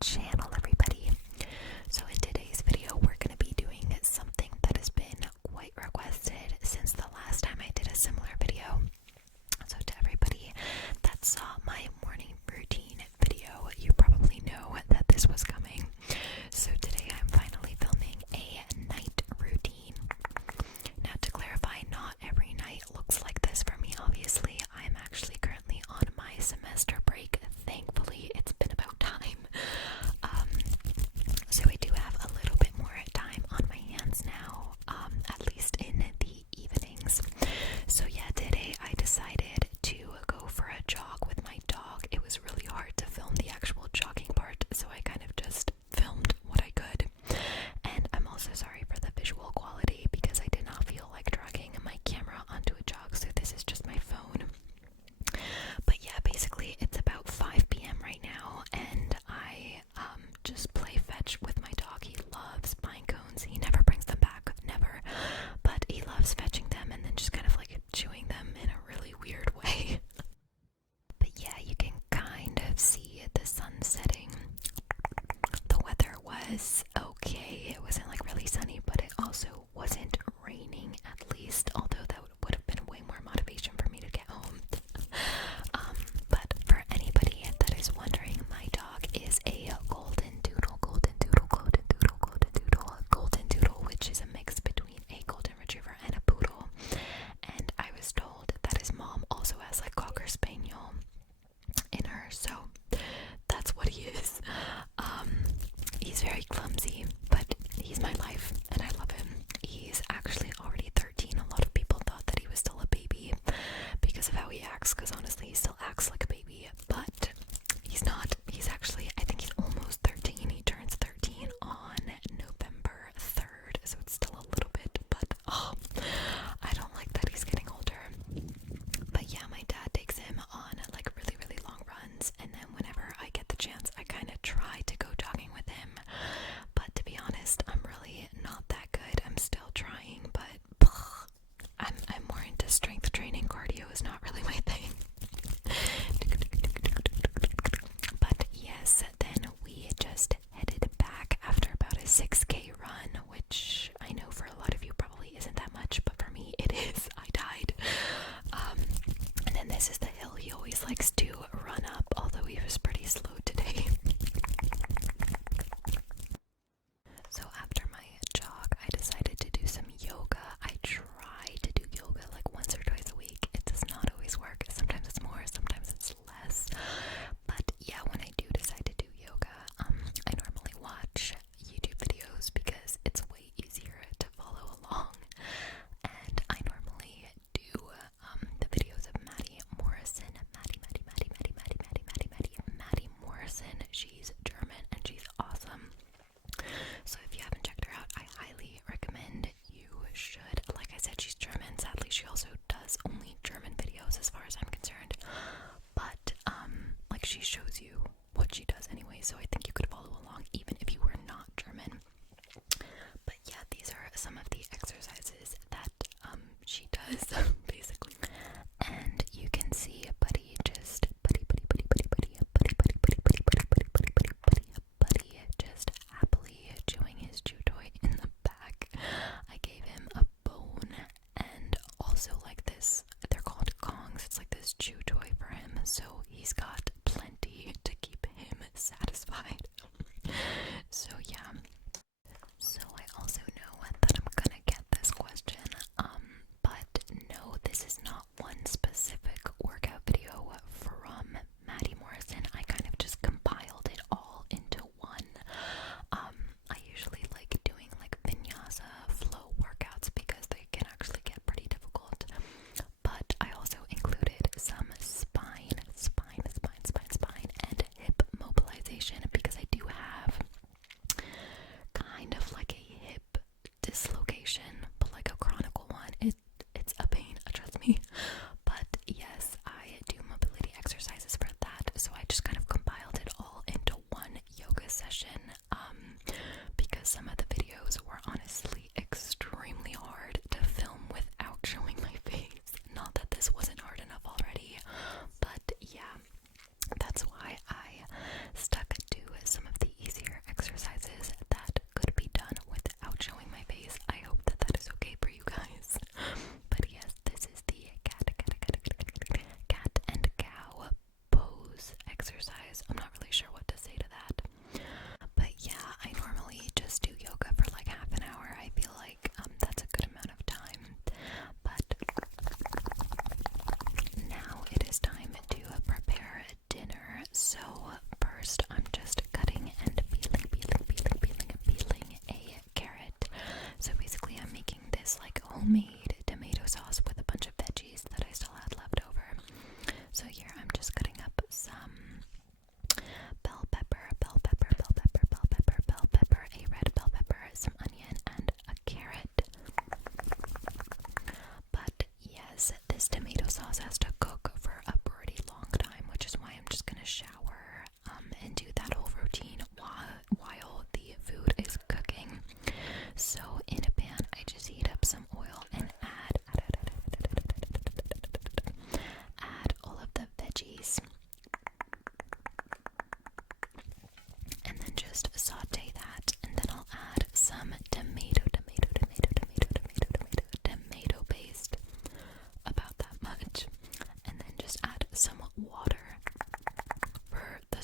channel, everybody. So in today's video, we're going to be doing something that has been quite requested since the last time I did a similar video. So to everybody that saw my morning routine video, you probably know that this was coming. So today I'm finally filming a night routine. Now to clarify, not every night looks like this for me, obviously. I'm actually currently on my semester break. Thankfully, it's been about time. So I do have a little bit more time on my hands now, at least in the evenings. So yeah, today I decided to go for a jog with my dog. It was really hard to film the actual jogging part, so I kind of just filmed what I could. And I'm also sorry for the visual quality because I did not feel like dragging my camera onto a jog, so this is just my phone. But yeah, basically it's about 5 p.m. right now, and I just play fetch with my dog. He loves pine cones. He never brings them back, never, but he loves fetching them and then just kind of like chewing them in a really weird way. But yeah, you can kind of see the sun setting. The weather was okay. It wasn't like really sunny, but it also wasn't raining, at least, although that would have been way more motivation for me to get home. But for anybody that is wondering, my dog is a golden doodle, which is a mix between a golden retriever and a poodle. And I was told that his mom also has like cocker spaniel in her, so that's what he is. He's very clumsy, but he's my life and I love him. He's actually already 13. A lot of people thought that he was still a baby because of how he acts, because honestly he still acts like a baby, but he's not. He's actually, I think he's almost 13. He turns 13 on November 3rd, so it's still a little bit, but I don't like that he's getting older. But yeah, my dad takes him on like really, really long runs, and then whenever I get the chance, I kind of try to go jogging with him. But to be honest, I'm really not that good. I'm still trying, but I'm more into strength training. Cardio is not really my thing. But yes, then we just headed back after about a 6K run, which I know for a lot of you probably isn't that much, but for me it is. I died. And then this is the hill he always likes to run up, although he was pretty slow today. So after my jog, I decided to do some yoga. I try to do yoga like once or twice a week. It does not always work. Sometimes it's more, sometimes it's less. But yeah, when I do decide to do yoga, I normally watch YouTube videos because it's way easier to follow along. And I normally do the videos of Maddie Morrison. Maddie Morrison. She's German and she's awesome. So if you haven't checked her out, I highly recommend you should. Like I said, she's German. Sadly, she also does only German videos as far as I'm concerned. But like she shows you what she does anyway, so I think you could follow along even if you were not German. But yeah, these are some of the exercises that she does basically. And you can see Buddy just just happily chewing his chew toy in the back. I gave him a bone and also like this, they're called Kongs. It's like this chew toy for him, so he's got plenty to keep him satisfied. So yeah. So I also know that I'm gonna get this question, but no, this is not one specific workout video from Maddie Morrison. I kind of just compiled it all into one. I usually like doing like vinyasa flow workouts because they can actually get pretty difficult. But I also included some spine and hip mobilization because I do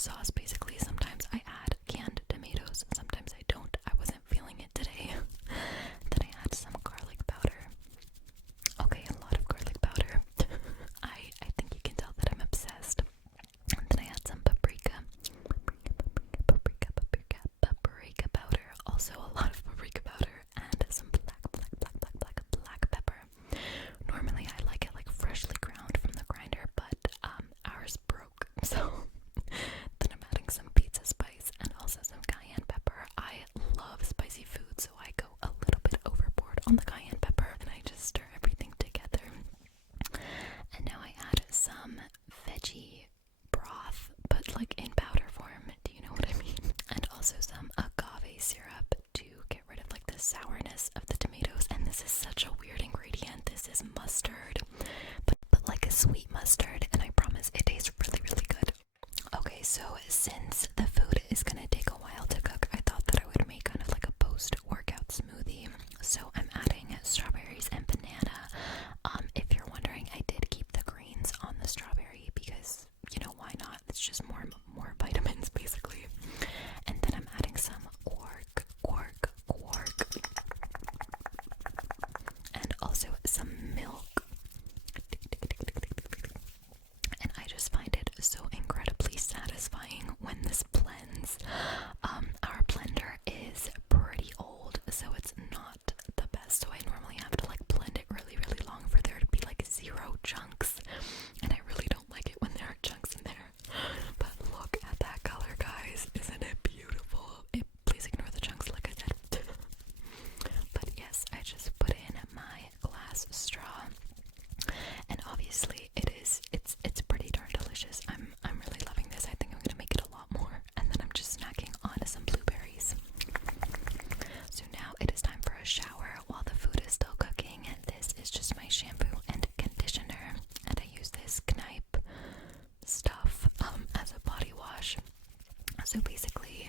sauce. Basically, sometimes I add canned tomatoes, sometimes I don't. I wasn't feeling it today. Then I add some garlic powder. Okay, a lot of garlic powder. I think you can tell that I'm obsessed. And then I add some paprika powder. Also a lot of paprika powder and some black pepper. Normally I like it like freshly ground from the grinder, but ours broke, so then I'm adding some pizza spice and also some cayenne pepper. I love spicy food, so I go a little bit overboard on the cayenne pepper, and I just stir everything together. And now I add some veggie broth, but like in powder form. Do you know what I mean? And also some agave syrup to get rid of like the sourness of the tomatoes. And this is such a weird ingredient. This is mustard, but like a sweet mustard, and I promise it tastes really, really good. Okay, so since the food is gonna take a while to cook, I thought that I would make kind of like a post-workout smoothie. So I'm adding strawberries and banana. If you're wondering, I did keep the greens on the strawberry because, you know, why not? It's just more vitamins, basically. And then I'm adding some quark, and also some milk. And I just find it so incredibly satisfying when this blends. Our blender is pretty old, so it's not the best, so I normally have to like blend it really, really long for there to be like 0 chunks, and I really don't like it when there are chunks in there. But look at that color, guys. Isn't it beautiful? Please ignore the chunks, like I said. But yes, I just put in my glass straw, and obviously it's pretty darn delicious. I'm really loving this. I think I'm gonna make it a lot more, and then I'm just snacking on some blueberries. So now it is time for a shower while the food is still cooking. This is just my shampoo and conditioner, and I use this Kneipp stuff as a body wash. So basically,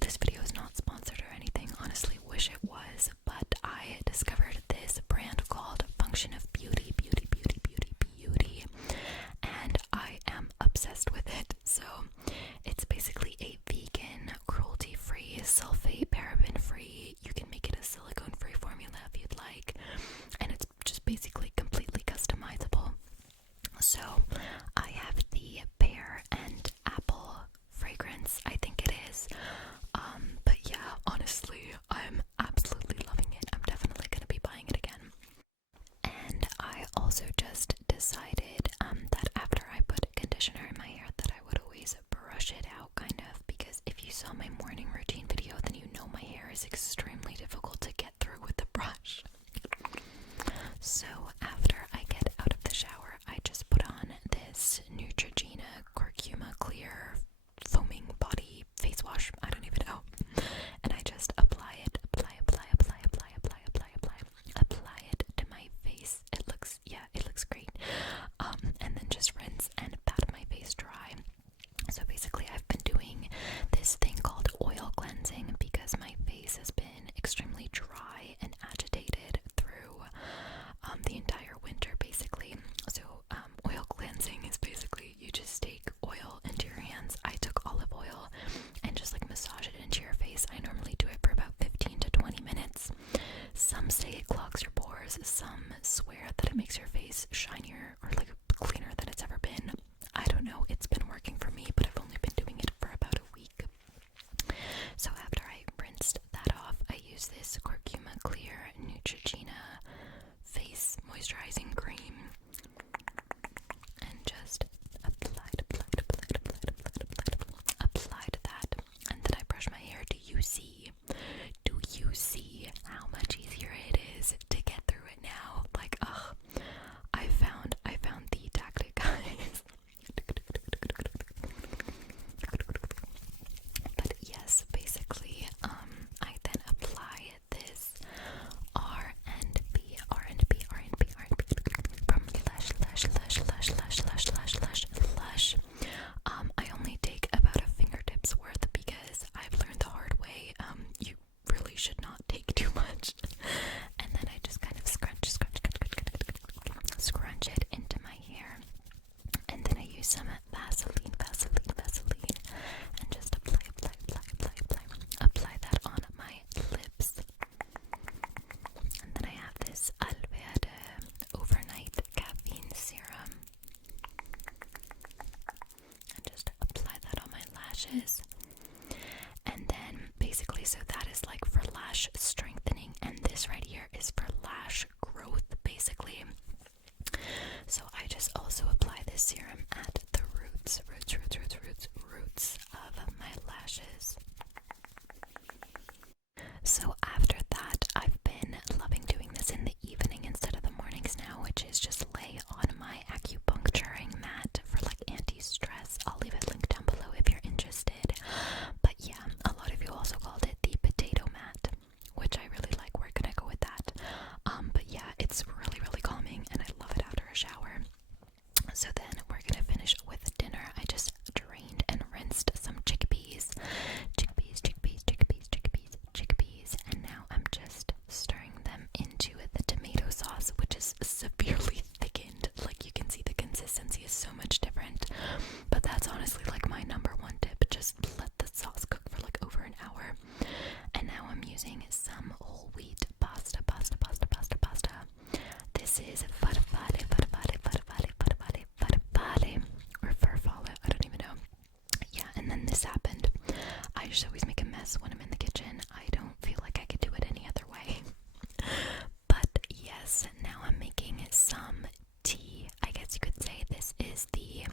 this video is not sponsored or anything. Honestly, wish it was, but I discovered this brand called Function of Beauty, and I am obsessed with it. So it's basically a vegan, cruelty-free, sulfate, paraben-free. You can make it a silicone-free formula if you'd like, and it's just basically completely customizable. So I have the pear and apple fragrance, I think it is. But yeah, honestly, I'm absolutely loving it. I'm definitely gonna be buying it again. And I also just decided that after I put conditioner in my hair that I would always brush it out, kind of, because if you saw my morning routine video, then you know my hair is extremely difficult to get through with the brush. So after I get out of the shower, I just put on this Neutrogena Curcuma Clear Foaming Body Face Wash. I don't even know. And I just apply it to my face. It looks great. And then just rinse and pat my face dry. So basically I've been doing this thing called oil cleansing because my face has been extremely dry and agitated through the entire winter, basically. So oil cleansing is basically you just take oil into your hands. I took olive oil and just like massage it into your face. I normally do it for about 15 to 20 minutes. Some say it clogs your pores, some swear that it makes your face shinier or like cleaner than it's ever been. I don't know, it's been working for me, but I've only been doing it for about a week. So after I rinsed that off, I use this Curcuma Clear Neutrogena face moisturizing cream and just applied that, and then I brush my hair. Do you see how much easier it is to get through it now? Like, I found the tactic, guys. But yes, basically, I then apply this R&B from Lush. I only take about a fingertip's worth because I've learned the hard way. You really should not take too much. And then I just kind of scrunch it into my hair. And then I use some Vaseline this is or farfalle, I don't even know. Yeah, and then this happened. I just always make a mess when I'm in the kitchen. I don't feel like I could do it any other way. But yes, now I'm making some tea. I guess you could say this is the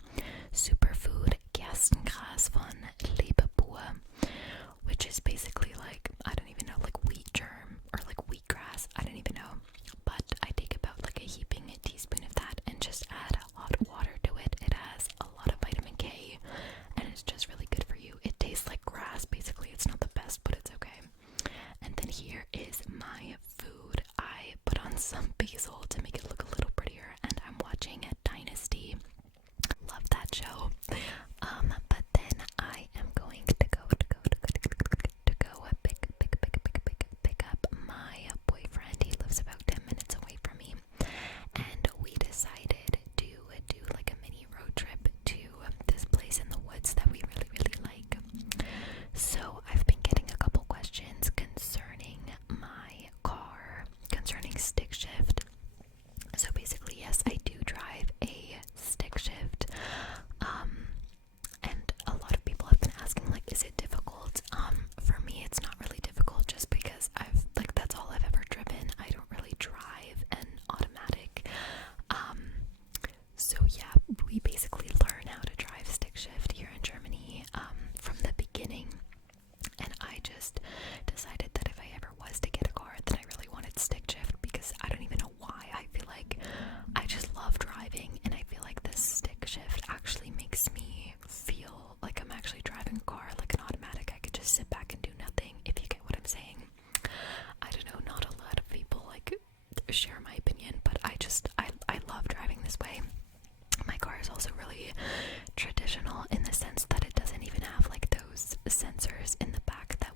superfood Gerstengras von Leberbuhr, which is basically like, I don't even know, like wheat germ or like wheatgrass. I don't even know. But I take about like a heaping teaspoon of that and just add hot water to it. It has a lot of vitamin K and it's just really good for you. It tastes like grass, basically. It's not the best, but it's okay. And then here is my food. I put on some basil to make it look a little prettier, and I'm watching Dynasty. Love that show. But then I am going to go pick up my boyfriend. He lives about 10 minutes away from me, and we decided to do like a mini road trip to this place in the woods that we really like. So I've been getting a couple questions concerning my car, concerning stick shift. So basically, yes, I do drive a stick shift. And a lot of people have been asking, like, is it difficult? For me, it's not really difficult just because that's all I've ever driven. I don't really drive an automatic. So yeah, we basically learn how to drive stick shift here in Germany, from the beginning. And I just decided that if I ever was to get a car, then I really wanted stick shift, because I don't even know why. I feel like I just love driving, and I feel like this stick shift actually makes me feel like I'm actually driving a car like an automatic. I could just sit back and do nothing, if you get what I'm saying. I don't know, not a lot of people like share my opinion, but I love driving this way. My car is also really traditional in the sense that it doesn't even have like those sensors in the back that